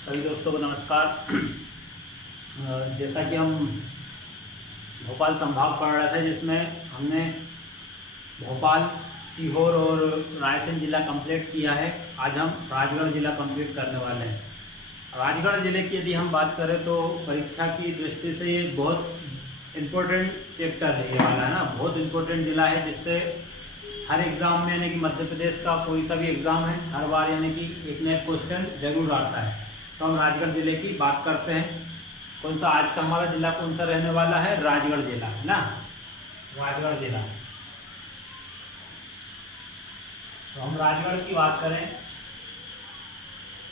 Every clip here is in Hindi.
सभी दोस्तों को नमस्कार। जैसा कि हम भोपाल संभाग पढ़ रहे थे, जिसमें हमने भोपाल, सीहोर और रायसेन ज़िला कंप्लीट किया है। आज हम राजगढ़ ज़िला कंप्लीट करने वाले हैं। राजगढ़ ज़िले की यदि हम बात करें तो परीक्षा की दृष्टि से ये बहुत इम्पोर्टेंट चैप्टर है, ये वाला है ना, बहुत इम्पोर्टेंट ज़िला है, जिससे हर एग्ज़ाम में, यानी कि मध्य प्रदेश का कोई सा भी एग्ज़ाम है, हर बार यानी कि एक नया क्वेश्चन जरूर आता है। तो हम राजगढ़ ज़िले की बात करते हैं। कौन सा आज का हमारा ज़िला कौन सा रहने वाला है? राजगढ़ ज़िला, है ना, राजगढ़ ज़िला। तो हम राजगढ़ की बात करें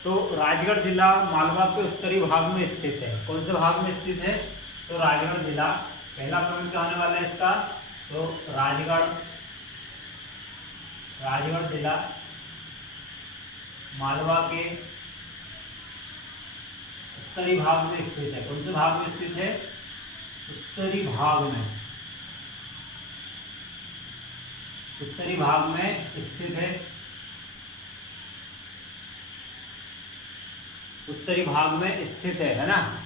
तो राजगढ़ ज़िला मालवा के उत्तरी भाग में स्थित है। कौन से भाग में स्थित है? तो राजगढ़ ज़िला। पहला पॉइंट क्या होने वाला है इसका? तो राजगढ़ ज़िला मालवा के उत्तरी भाग में स्थित है। कौन से भाग में स्थित है? उत्तरी भाग में, उत्तरी भाग में स्थित है। उत्तरी भाग में स्थित है ना।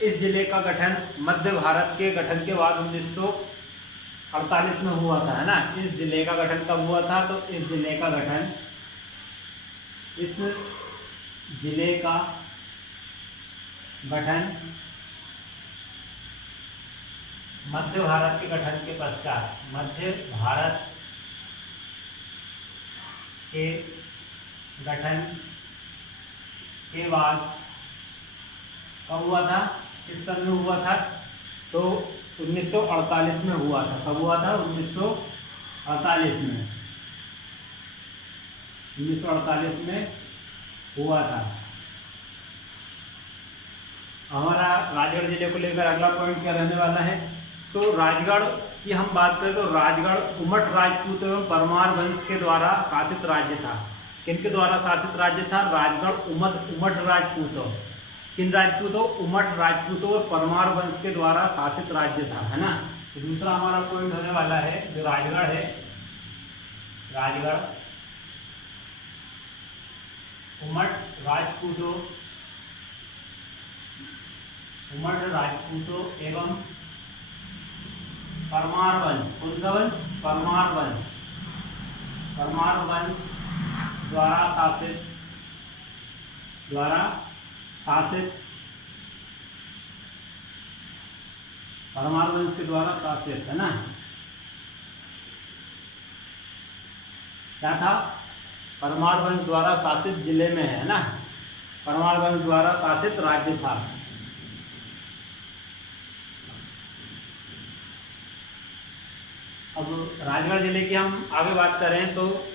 इस जिले का गठन मध्य भारत के गठन के बाद 1948 में हुआ था, है ना। इस जिले का गठन कब हुआ था? तो इस जिले का गठन मध्य भारत के गठन के पश्चात, मध्य भारत के गठन के बाद कब हुआ था? किस सन में हुआ था? तो 1948 में हुआ था। कब हुआ था? 1948 में, 1948 में हुआ था। हमारा राजगढ़ जिले को लेकर अगला पॉइंट क्या रहने वाला है? तो राजगढ़ की हम बात करें तो राजगढ़ उमट राजपूत एवं परमार वंश के द्वारा शासित राज्य था। किनके द्वारा शासित राज्य था? राजगढ़ उमट राजपूतों। किन राजपूतों? उमट राजपूतों और परमार वंश के द्वारा शासित राज्य था, है ना। तो दूसरा हमारा पॉइंट होने वाला है जो राजगढ़ है, राजगढ़ उमट राजपूतों एवं परमार वंश। कौन सा वंश? परमार वंश। परमार वंश द्वारा शासित परमार वंश के द्वारा शासित, है ना। क्या था? परमार वंश द्वारा शासित जिले में है ना, परमार वंश द्वारा शासित राज्य था। अब राजगढ़ जिले की हम आगे बात करें तो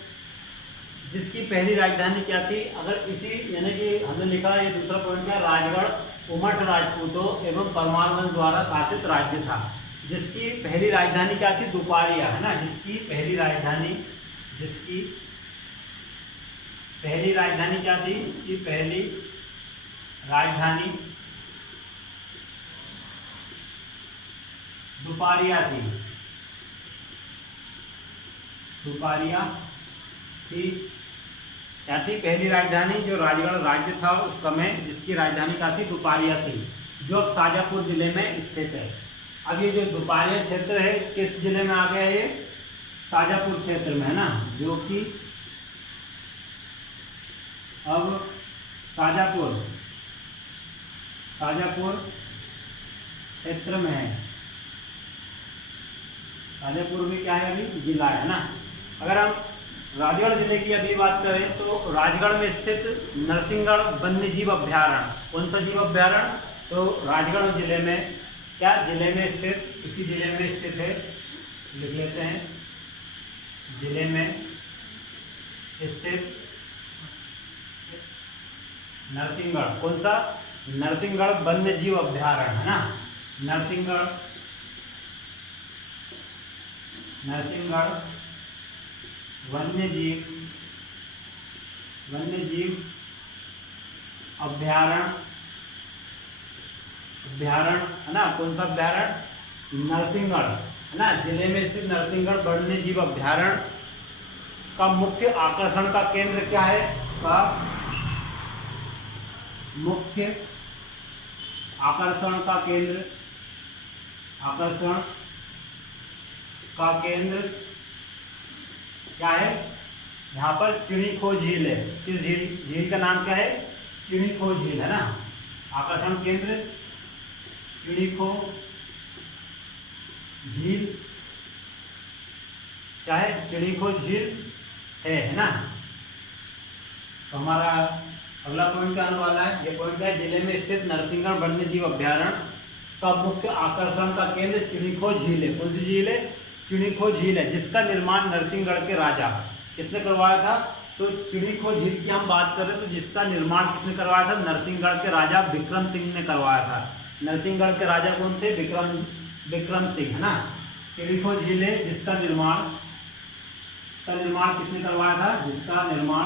जिसकी पहली राजधानी क्या थी? अगर इसी, यानी कि हमने लिखा ये दूसरा पॉइंट क्या? राजगढ़ उमट राजपूतों एवं परमार वंश द्वारा शासित राज्य था। जिसकी पहली राजधानी क्या थी? दुपारिया, है ना। जिसकी पहली राजधानी क्या थी? इसकी पहली राजधानी दुपारिया थी। दुपारिया थी। क्या थी पहली राजधानी? जो राजगढ़ राज्य था उस समय, जिसकी राजधानी क्या थी? दुपारिया थी, जो अब शाजापुर जिले में स्थित है। अब ये जो दुपारिया क्षेत्र है किस जिले में आ गया? ये शाजापुर क्षेत्र में, है ना, जो कि अब शाजापुर क्षेत्र में है। शाजापुर में क्या है? अभी जिला है ना। अगर हम राजगढ़ जिले की अभी बात करें तो राजगढ़ में स्थित नरसिंहगढ़ वन्य जीव अभ्यारण्य। कौन सा जीव अभ्यारण्य? तो राजगढ़ जिले में, क्या जिले में स्थित? इसी जिले में स्थित है, लिख लेते हैं, जिले में स्थित नरसिंहगढ़। कौन सा? नरसिंहगढ़ वन्य जीव अभ्यारण्य, है ना। नरसिंहगढ़ वन्य जीव अभ्यारण्य, है ना। कौन सा अभ्यारण्य? नरसिंहगढ़, है ना। जिले में स्थित नरसिंहगढ़ वन्य जीव अभ्यारण्य का मुख्य आकर्षण का केंद्र क्या है? का मुख्य आकर्षण का केंद्र, आकर्षण का केंद्र क्या है? यहाँ पर चिड़ीखो झील है। किस झील का नाम क्या है? चिड़ीखो झील है ना। आकर्षण केंद्र चिड़ीखो झील क्या है? चिड़ीखो झील है ना। तो हमारा अगला पॉइंट क्या आने वाला है? ये पॉइंट है, जिले में स्थित नरसिंहगढ़ वन्यजीव अभ्यारण्य का मुख्य आकर्षण का केंद्र चिड़ीखो झील है। कौन सी झील है? चिड़ीखो झील है, जिसका निर्माण नरसिंहगढ़ के राजा किसने करवाया था? तो चिड़ीखो झील की हम बात करें तो जिसका निर्माण किसने करवाया था? नरसिंहगढ़ के राजा विक्रम सिंह ने करवाया था। नरसिंहगढ़ के राजा कौन थे? विक्रम सिंह, है ना। चिड़ीखो झील है जिसका निर्माण किसने करवाया था? जिसका निर्माण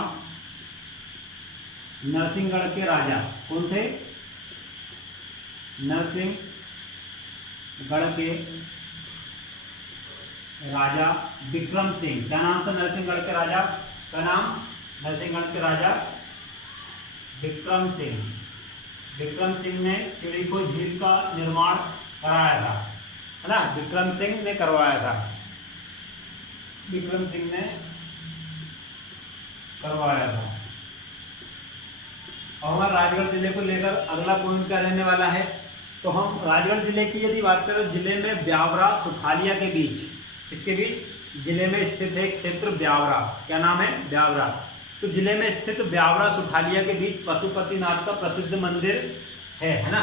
नरसिंहगढ़ के राजा कौन थे? नरसिंहगढ़ के राजा विक्रम सिंह। क्या नाम था नरसिंहगढ़ के राजा का नाम? नरसिंहगढ़ के राजा विक्रम सिंह। विक्रम सिंह ने चिड़ीखो झील का निर्माण कराया था, है ना। विक्रम सिंह ने करवाया था, विक्रम सिंह ने करवाया था। और हमारे राजगढ़ जिले को लेकर अगला पॉइंट क्या रहने वाला है? तो हम राजगढ़ जिले की यदि बात करें, जिले में ब्यावरा सुठालिया के बीच, इसके बीच जिले में स्थित है क्षेत्र ब्यावरा। क्या नाम है? ब्यावरा। तो जिले में स्थित ब्यावरा सुठालिया के बीच पशुपतिनाथ का प्रसिद्ध मंदिर है ना।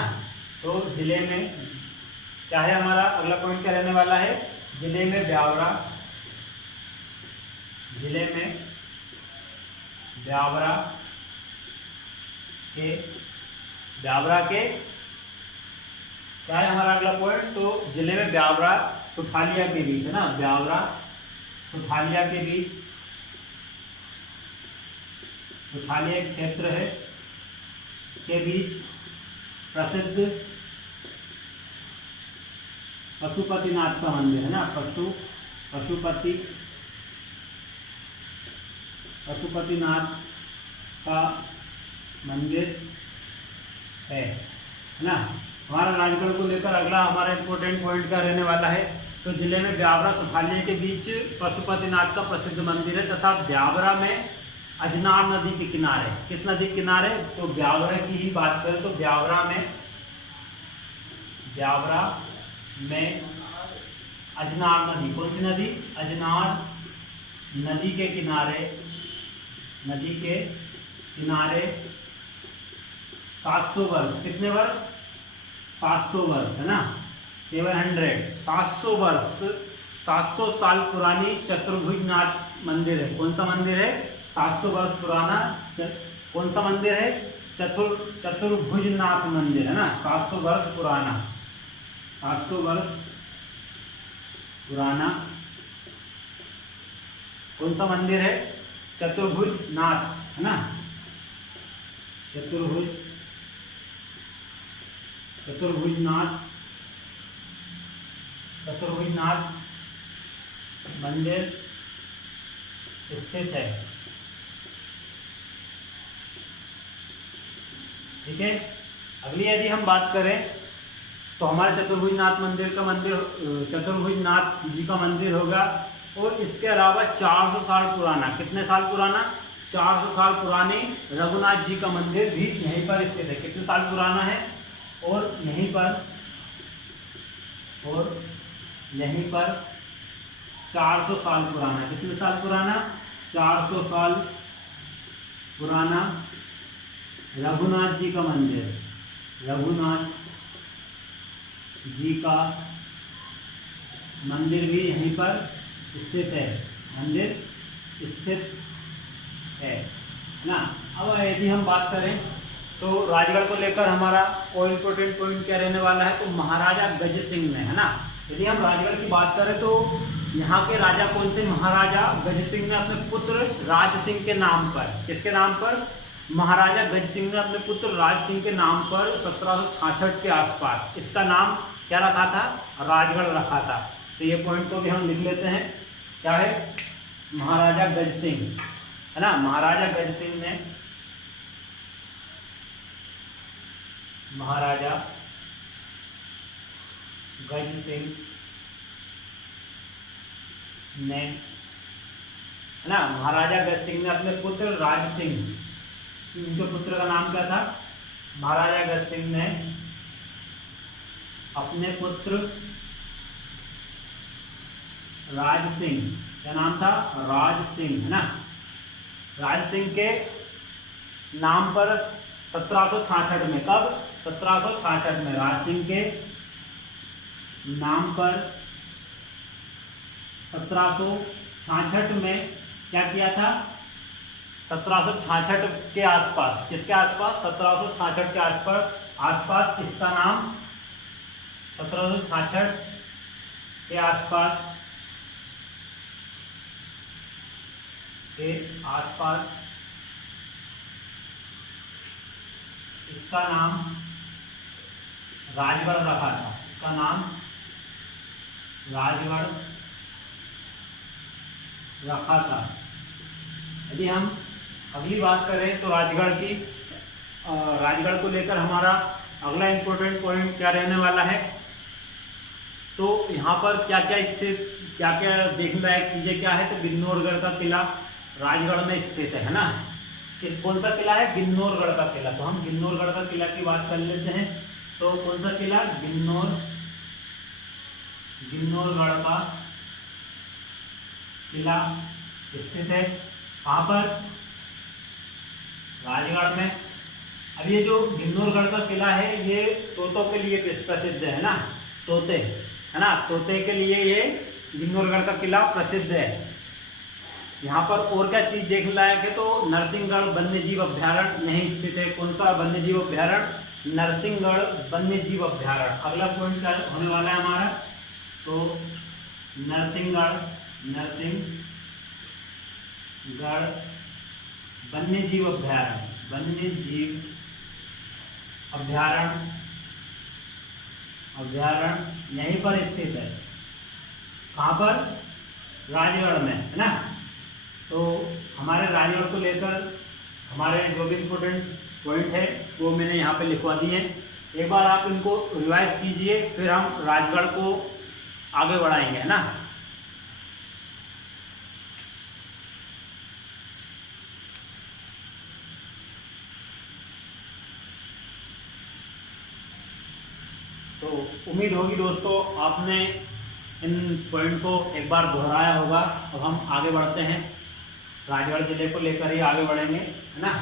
तो जिले में क्या है? हमारा अगला पॉइंट क्या रहने वाला है? जिले में ब्यावरा के क्या है हमारा अगला पॉइंट? तो जिले में ब्यावरा सुठालिया के बीच, है ना। ब्यावरा सुठालिया के बीच, सुठालिया क्षेत्र है के बीच प्रसिद्ध पशुपतिनाथ का मंदिर, है ना। पशुपतिनाथ का मंदिर है ना। हमारा राजगढ़ को लेकर अगला हमारा इंपॉर्टेंट पॉइंट क्या रहने वाला है? तो जिले में ब्यावरा सुठालिया के बीच पशुपतिनाथ का प्रसिद्ध मंदिर है तथा ब्यावरा में अजनार नदी के किनारे। किस नदी के किनारे? तो ब्यावरा की ही बात करें तो ब्यावरा में अजनार नदी, कौन सी नदी? अजनार नदी के किनारे 700 वर्ष, कितने वर्ष? 700 वर्ष, है ना। 700 वर्ष, 700 साल पुरानी चतुर्भुजनाथ मंदिर है। कौन सा मंदिर है? 700 वर्ष पुराना कौन सा मंदिर है? चतुर्भुजनाथ मंदिर, है ना। 700 वर्ष पुराना, 700 वर्ष पुराना कौन सा मंदिर है? चतुर्भुजनाथ, है ना। चतुर्भुजनाथ मंदिर स्थित है। ठीक है। अगली यदि हम बात करें तो हमारे चतुर्भुजनाथ जी का मंदिर होगा। और इसके अलावा 400 साल पुराना, कितने साल पुराना? 400 साल पुरानी रघुनाथ जी का मंदिर भी यहीं पर स्थित है। कितने साल पुराना है? और यहीं पर 400 साल पुराना, कितने साल पुराना? 400 साल पुराना रघुनाथ जी का मंदिर, रघुनाथ जी का मंदिर भी यहीं पर स्थित है, ना। अब यदि हम बात करें तो राजगढ़ को लेकर हमारा कोई इंपॉर्टेंट पॉइंट क्या रहने वाला है? तो महाराजा गज सिंह ने, है ना। यदि हम राजगढ़ की बात करें तो यहाँ के राजा कौन थे? महाराजा गज सिंह ने अपने पुत्र राज सिंह के नाम पर, किसके नाम पर? महाराजा गज सिंह ने अपने पुत्र राज सिंह के नाम पर 1766 के आसपास इसका नाम क्या रखा था? राजगढ़ रखा था। तो ये पॉइंट को भी हम लिख लेते हैं। क्या है? महाराजा गज सिंह, है ना। महाराजा गज सिंह ने महाराजा गज सिंह ने, है ना, महाराजा गज सिंह ने अपने पुत्र राज सिंह, उनके पुत्र का नाम क्या था, महाराजा गज सिंह ने अपने पुत्र राज सिंह, क्या नाम था, राज सिंह, है ना, राज सिंह के नाम पर 1766 में, कब, 1766 में राज सिंह के नाम पर 1766 में क्या किया था, 1766 के आसपास, किसके आसपास, 1766 के आसपास इसका नाम, 1766 के आसपास इसका नाम राजगढ़ रखा था, इसका नाम राजगढ़ रखा था। यदि हम अगली बात करें तो राजगढ़ की, राजगढ़ को लेकर हमारा अगला इम्पोर्टेंट पॉइंट क्या रहने वाला है, तो यहाँ पर क्या क्या स्थित, क्या क्या देखने लायक चीज़ें क्या है, तो गिन्नौरगढ़ का किला राजगढ़ में स्थित है ना, कौन सा किला है, गिन्नौरगढ़ का किला। तो हम गिन्नौरगढ़ का किला की बात कर लेते हैं। तो कौन सा किला, गिन्नौरगढ़ का किला स्थित है कहाँ पर, राजगढ़ में। अब ये जो गिन्नौरगढ़ का किला है ये तोतों के लिए प्रसिद्ध है ना, तोते, है ना, तोते के लिए ये गिन्नौरगढ़ का किला प्रसिद्ध है। यहाँ पर और क्या चीज़ देखने लायक है, तो नरसिंहगढ़ वन्यजीव अभ्यारण्य यहीं स्थित है। कौन सा वन्यजीव अभ्यारण्य, नरसिंहगढ़ वन्यजीव अभ्यारण्य। अगला पॉइंट क्या होने वाला है हमारा, तो नरसिंहगढ़ वन्यजीव अभ्यारण्य यहीं पर स्थित है, कहाँ पर, राजगढ़ में, है ना। तो हमारे राजगढ़ को लेकर हमारे जो भी इम्पोर्टेंट पॉइंट है वो मैंने यहाँ पे लिखवा दिए हैं। एक बार आप इनको रिवाइज कीजिए, फिर हम राजगढ़ को आगे बढ़ाएंगे, है ना। तो उम्मीद होगी दोस्तों आपने इन पॉइंट को एक बार दोहराया होगा। अब हम आगे बढ़ते हैं, राजगढ़ जिले को लेकर ही आगे बढ़ेंगे, है ना।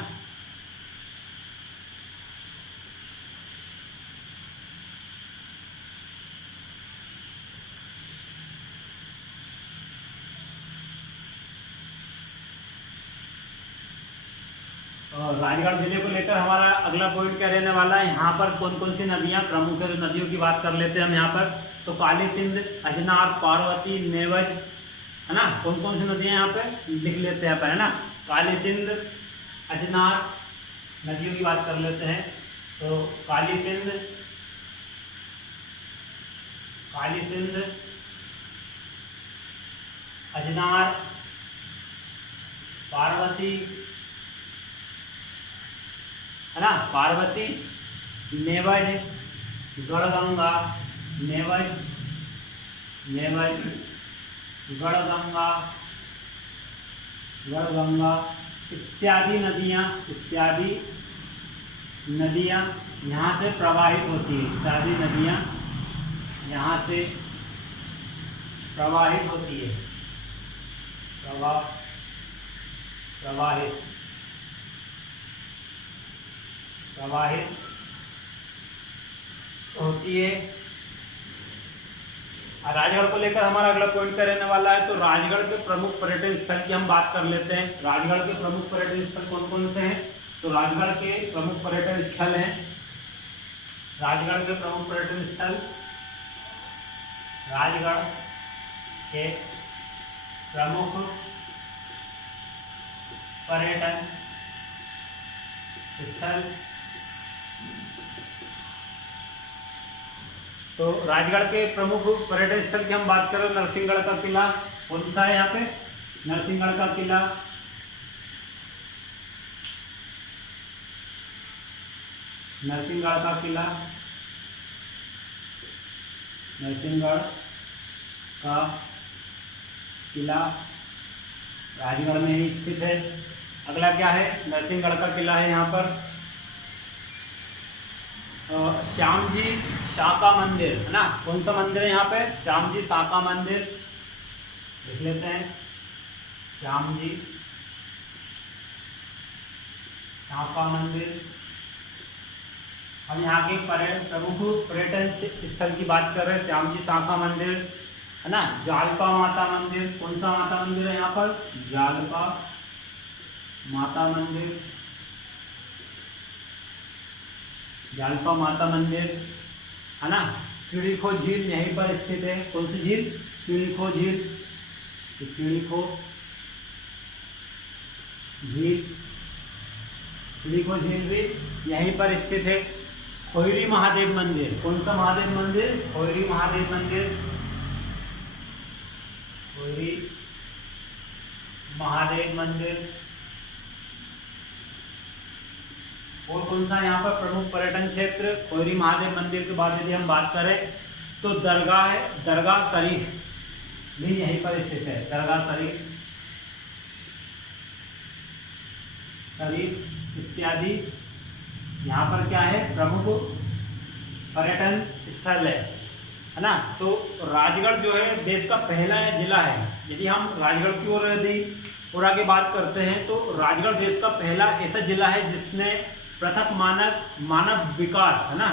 राजगढ़ जिले को लेकर हमारा अगला पॉइंट क्या रहने वाला है, यहाँ पर कौन कौन सी नदियाँ प्रमुख है, नदियों की बात कर लेते हैं हम यहाँ पर। तो काली सिंध, अजनार, पार्वती, नेवज, है ना, कौन कौन सी नदियाँ यहाँ पे लिख लेते हैं पर, है ना। काली सिंध, अजनार नदियों की बात कर लेते हैं। तो काली सिंध, अजनार, पार्वती, है ना, पार्वती, नेवज, गढ़गंगा, गढ़गंगा इत्यादि नदियाँ यहाँ से प्रवाहित होती है, इत्यादि नदियाँ यहाँ से प्रवाहित होती है, प्रवाहित होती है। राजगढ़ को लेकर हमारा अगला पॉइंट क्या रहने वाला है, तो राजगढ़ के प्रमुख पर्यटन स्थल की हम बात कर लेते हैं। राजगढ़ के प्रमुख पर्यटन स्थल कौन कौन से हैं, तो राजगढ़ के प्रमुख पर्यटन स्थल हैं, राजगढ़ के प्रमुख पर्यटन स्थल, राजगढ़ के प्रमुख पर्यटन स्थल। तो राजगढ़ के प्रमुख पर्यटन स्थल की हम बात करें, नरसिंहगढ़ का किला, कौन सा है यहाँ पे, नरसिंहगढ़ का किला, नरसिंहगढ़ का किला, नरसिंहगढ़ का किला राजगढ़ में ही स्थित है। अगला क्या है, नरसिंहगढ़ का किला है यहाँ पर। श्याम जी शाका मंदिर है ना, कौन सा मंदिर है यहाँ पे, श्याम जी शाका मंदिर, लिख लेते हैं श्याम जी शाका मंदिर। हम यहाँ के प्रमुख पर्यटन स्थल की बात कर रहे हैं, श्याम जी शाका मंदिर है ना। जालपा माता मंदिर, कौन सा माता मंदिर है यहाँ पर, जालपा माता मंदिर, जालपा माता मंदिर है ना। चिड़ीखो झील यहीं पर स्थित है, कौन सी झील, चिड़ीखो झील, चिड़ीखो झील, चिड़ीखो झील भी यहीं पर स्थित है। खोयरी महादेव मंदिर, कौन सा महादेव मंदिर, खोयरी महादेव मंदिर, खोयरी महादेव मंदिर। और कौन सा यहाँ पर प्रमुख पर्यटन क्षेत्र, खोयरी महादेव मंदिर के बाद यदि हम बात करें तो दरगाह है, दरगाह शरीफ भी यहीं पर स्थित है, दरगाह शरीफ, शरीफ इत्यादि यहाँ पर क्या है, प्रमुख पर्यटन स्थल है ना। तो राजगढ़ जो है देश का पहला जिला है। यदि हम राजगढ़ की ओर यदि और आगे बात करते हैं तो राजगढ़ देश का पहला ऐसा जिला है जिसने पृथक मानव विकास है ना,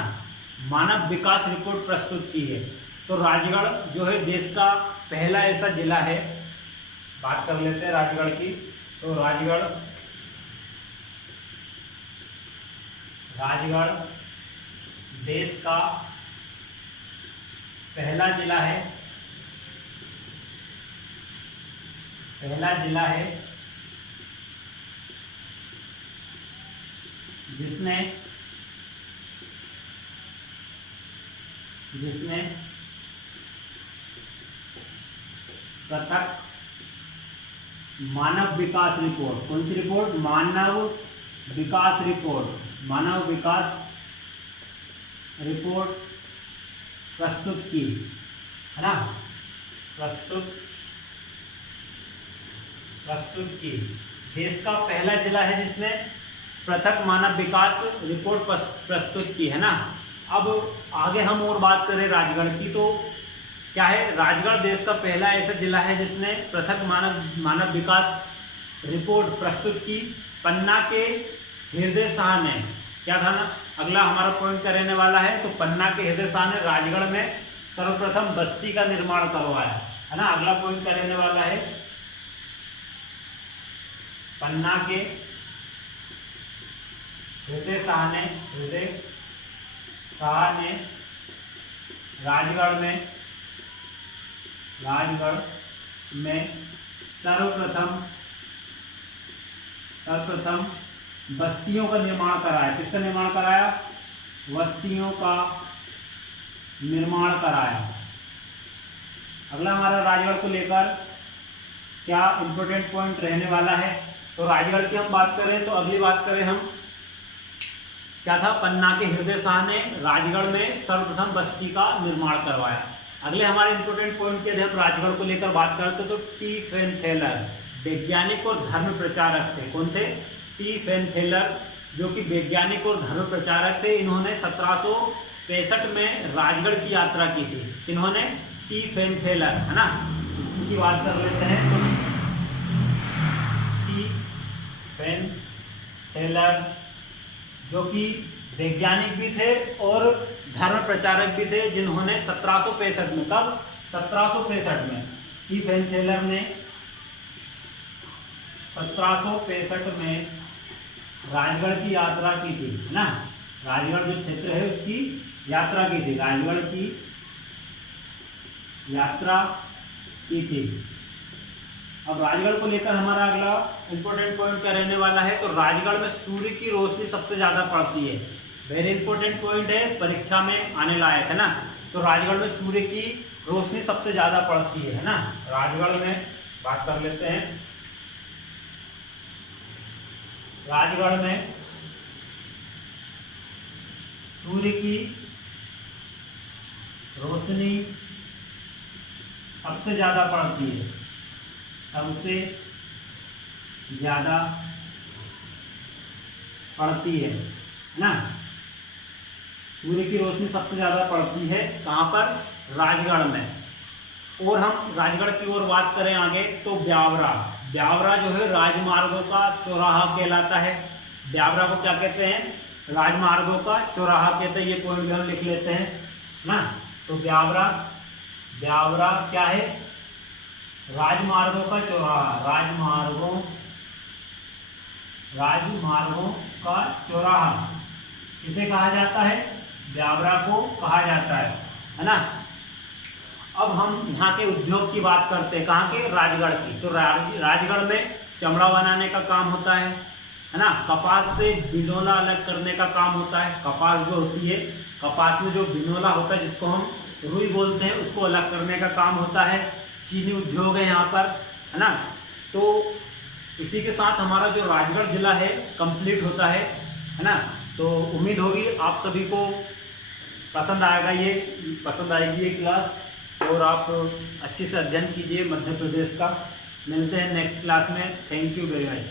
मानव विकास रिपोर्ट प्रस्तुत की है। तो राजगढ़ जो है देश का पहला ऐसा जिला है। बात कर लेते हैं राजगढ़ की। तो राजगढ़ देश का पहला जिला है, पहला जिला है जिसने पृथक मानव विकास रिपोर्ट, कौन सी रिपोर्ट, मानव विकास रिपोर्ट, मानव विकास रिपोर्ट प्रस्तुत की है ना, प्रस्तुत की। देश का पहला जिला है जिसने पृथक मानव विकास रिपोर्ट प्रस्तुत की है ना। अब आगे हम और बात करें राजगढ़ की, तो क्या है, राजगढ़ देश का पहला ऐसा जिला है जिसने पृथक मानव विकास रिपोर्ट प्रस्तुत की। पन्ना के हृदय शाह ने, क्या था ना, अगला हमारा पॉइंट का रहने वाला है। तो पन्ना के हृदय शाह ने राजगढ़ में सर्वप्रथम बस्ती का निर्माण करवाया है ना, अगला पॉइंट का रहने वाला है। पन्ना के हृदय शाह ने राजगढ़ में सर्वप्रथम बस्तियों का निर्माण कराया। किसका निर्माण कराया, बस्तियों का निर्माण कराया। अगला हमारा राजगढ़ को लेकर क्या इंपॉर्टेंट पॉइंट रहने वाला है। तो राजगढ़ की हम बात करें तो अगली बात करें हम, क्या था, पन्ना के हृदय शाह ने राजगढ़ में सर्वप्रथम बस्ती का निर्माण करवाया। अगले हमारे इंपोर्टेंट पॉइंट के हम राजगढ़ को लेकर बात करते तो टी फेन थेलर वैज्ञानिक और धर्म प्रचारक थे। कौन थे, टी फेन थेलर, जो कि वैज्ञानिक और धर्म प्रचारक थे। इन्होंने 1765 में राजगढ़ की यात्रा की थी। इन्होंने टी फेन थेलर है ना, इसकी बात कर लेते हैं। तो टी फेन थेलर जो कि वैज्ञानिक भी थे और धर्म प्रचारक भी थे, जिन्होंने 1765 में, कब, 1765 में टी फेन थेलर ने 1765 में राजगढ़ की यात्रा की थी है ना। राजगढ़ जो क्षेत्र है उसकी यात्रा की थी, राजगढ़ की यात्रा की थी। अब राजगढ़ को लेकर हमारा अगला इंपॉर्टेंट पॉइंट क्या रहने वाला है। तो राजगढ़ में सूर्य की रोशनी सबसे ज्यादा पड़ती है। वेरी इंपॉर्टेंट पॉइंट है, परीक्षा में आने लायक है ना। तो राजगढ़ में सूर्य की रोशनी सबसे ज्यादा पड़ती है ना। राजगढ़ में बात कर लेते हैं। सूर्य की रोशनी सबसे ज़्यादा पड़ती है, सबसे ज़्यादा पड़ती है ना। सूर्य की रोशनी सबसे ज़्यादा पड़ती है कहाँ पर? राजगढ़ में। और हम राजगढ़ की ओर बात करें आगे तो ब्यावरा, ब्यावरा जो है राजमार्गों का चौराहा कहलाता है। ब्यावरा को क्या कहते हैं? राजमार्गों का चौराहा कहते हैं। ये पॉइंट भी हम लिख लेते हैं ना। तो ब्यावरा, ब्यावरा क्या है? राजमार्गों का चौराहा, राजमार्गों का चौराहा किसे कहा जाता है? ब्यावरा को कहा जाता है ना। अब हम यहाँ के उद्योग की बात करते हैं, कहाँ के? राजगढ़ की। तो राजगढ़ में चमड़ा बनाने का काम होता है ना। कपास से बिनौला अलग करने का काम होता है। कपास जो होती है, कपास में जो बिनौला होता है जिसको हम रुई बोलते हैं, उसको अलग करने का काम होता है। चीनी उद्योग है यहाँ पर, है ना। तो इसी के साथ हमारा जो राजगढ़ जिला है कंप्लीट होता है ना। तो उम्मीद होगी आप सभी को पसंद आएगी ये क्लास, और आप अच्छे से अध्ययन कीजिए मध्य प्रदेश का। मिलते हैं नेक्स्ट क्लास में। Thank you very much.